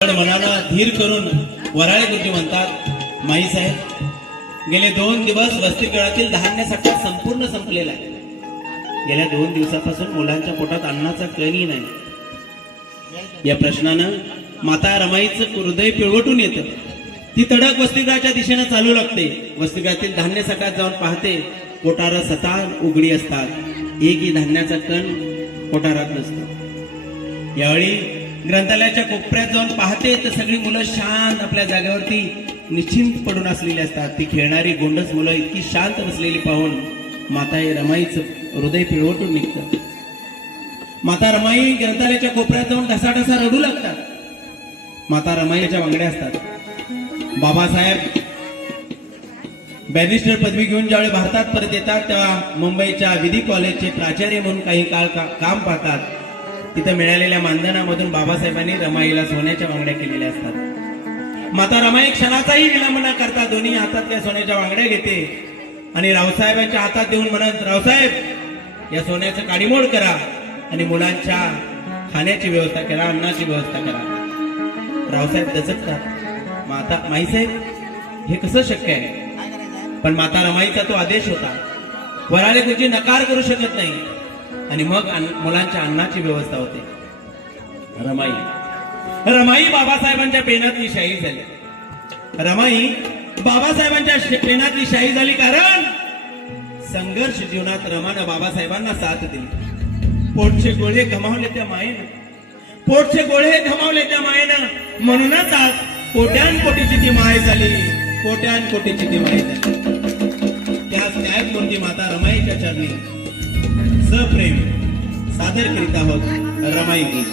मनाला धीर करून वराळे गुरुजी म्हणतात, माई साहेब गेले 2 दिवस वसतिगृहातील धान्य साठा संपूर्ण संपलेला आहे. गेल्या 2 दिवसापासून मुलांच्या पोटात अन्नाचा कणही नाही. या प्रश्नानं माता रमाईचं हृदय पिळवटून येतं. ती तडक वसतिगृहाच्या दिशेनं चालू लागते. वसतिगृहातील धान्य साठ्यात जाऊन पाहते, पोटारा सतार उघडी असतात. एकही धान्याचा कण पोटारात नसतो. यावेळी ग्रंथालयाच्या कोपऱ्यात जाऊन पाहते तर सगळी मुलं शांत आपल्या जागेवरती निश्चिंत पडून असलेली असतात. ती खेळणारी गोंडस मुलं इतकी शांत बसलेली पाहून माता रमाईचं हृदय पिळवटून निघतं. माता रमाई ग्रंथालयाच्या कोपऱ्यात जाऊन ढसाढसा रडू लागतात. माता रमाईच्या वांगड्या असतात. बाबासाहेब बॅरिस्टर पदवी घेऊन ज्यावेळी भारतात परत येतात तेव्हा मुंबईच्या विधी कॉलेजचे प्राचार्य म्हणून काही काळ काम पाहतात. तिथं मिळालेल्या मानधनामधून बाबासाहेबांनी रमाईला सोन्याच्या वांगड्या केलेल्या असतात. माता रमाई क्षणाचाही विलंब न करता दोन्ही हातात त्या सोन्याच्या वांगड्या घेते आणि रावसाहेबांच्या हातात देऊन म्हणत, रावसाहेब या सोन्याचं काडीमोड करा आणि मुलांच्या खाण्याची व्यवस्था करा, अन्नाची व्यवस्था करा. रावसाहेब दचकतात. माता माईसाहेब हे कसं शक्य आहे? पण माता रमाईचा तो आदेश होता. वराळे गुरुजी नकार करू शकत नाही आणि मग मुलांच्या अन्नाची व्यवस्था होते. रमाई बाबासाहेबांच्या पेनातली शाही झाली. रमाई बाबासाहेबांच्या पेनातली शाही झाली कारण संघर्ष जीवनात रमानं बाबासाहेबांना साथ दिली. पोटचे गोळे गमावले त्या मायेनं. पोटचे गोळे गमावले त्या मायेनं. म्हणूनच आज कोट्यानकोटीची ती माय झाली. कोट्यानकोटीची ती माय झाली. त्याच न्यायमूर्ती माता रमाईच्या चरणी सप्रेम सादर करीत आहोत रमाई गीत.